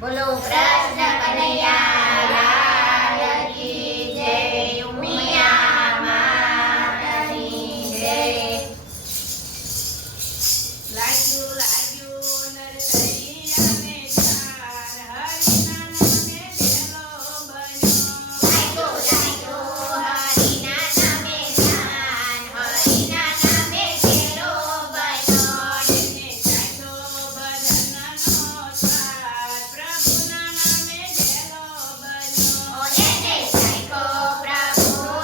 બોલો કૃષ્ણ કનૈયા લાલ કી જય, ઉમિયા માતની જય. લાગ્યું લાગ્યું નરસૈયાને ચાર, હરિના નામે ભેલો બન્યો. લાગ્યો હરિના નામે ધ્યાન, હરિના નામે ભેલો બન્યો. એને ચાખ્યો બધાનો સ્વાદ, પ્રભુના નામે ભેલો બન્યો. એને ચાખ્યો પ્રભુનો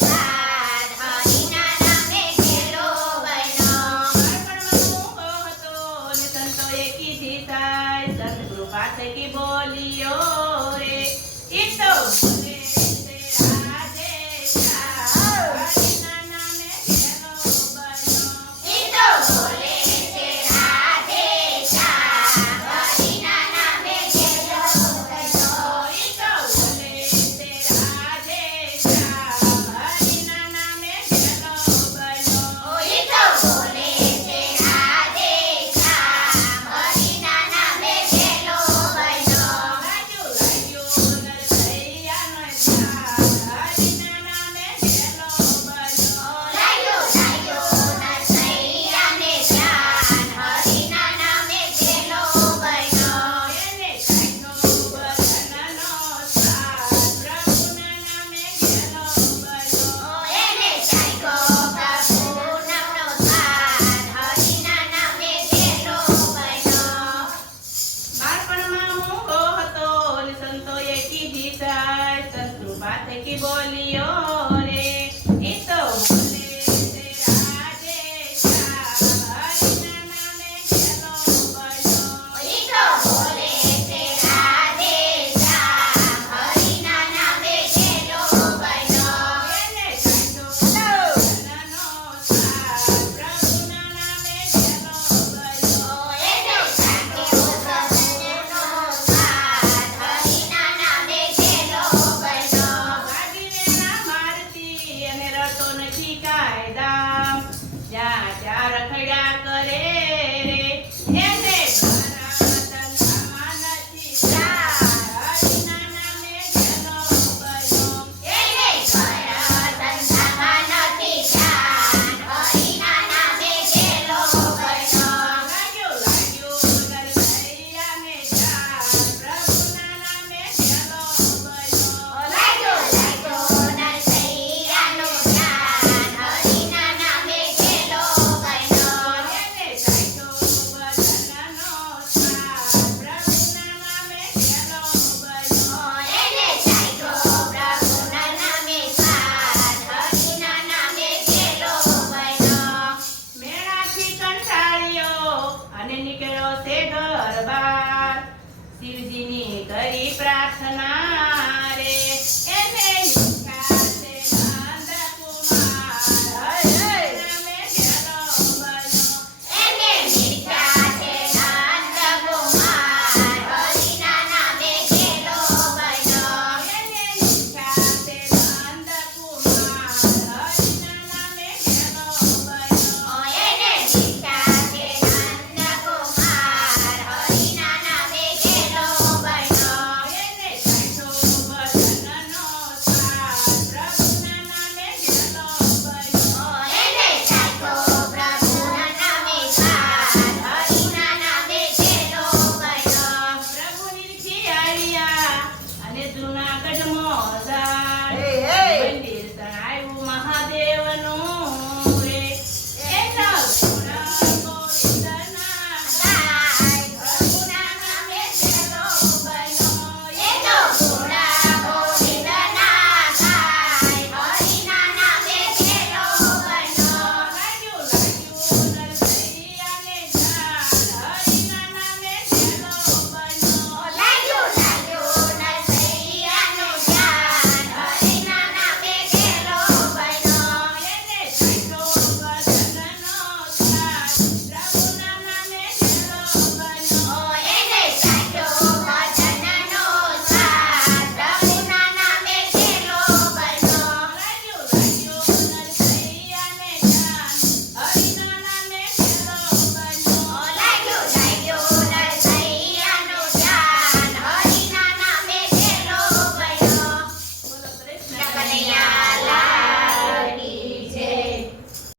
સ્વાદ, હરિના નામે ભેલો બન્યો. બાળપણમાં મૂંગો હતો ને સંતોએ કીધી સાય, સદગુરુ પાસેથી બોલ્યો રે, ઈ તો બોલે છે રાધે શ્યામ, હરિના નામે ભેલો બન્યો. ઈ તો બોલે છે રાધે શ્યામ, હરિના નામે ભેલો બન્યો. ઈ તો બોલે છે રાધે શ્યામ, હરિના નામે ભેલો બન્યો. ઈ તો બોલે છે રાધે શ્યામ, હરિના નામે ભેલો બન્યો. લાગ્યું લાગ્યું નરસૈયાનો ચાર, હરિના નામે ભેલો બન્યો. લાગ્યો લાગ્યો નરસૈયાને ધ્યાન, હરિના નામે ભેલો બન્યો. એને ચાખ્યો બધાનો સ્વાદ, પ્રભુના નામે ભેલો બન્યો. એને ચાખ્યો પ્રભુનો સ્વાદ, હરિના નામે ભેલો બન્યો. બાળપણમાં મૂંગો હતો ને સંતોએ કીધી સાય, સદગુરુ પાસેથી બોલ્યો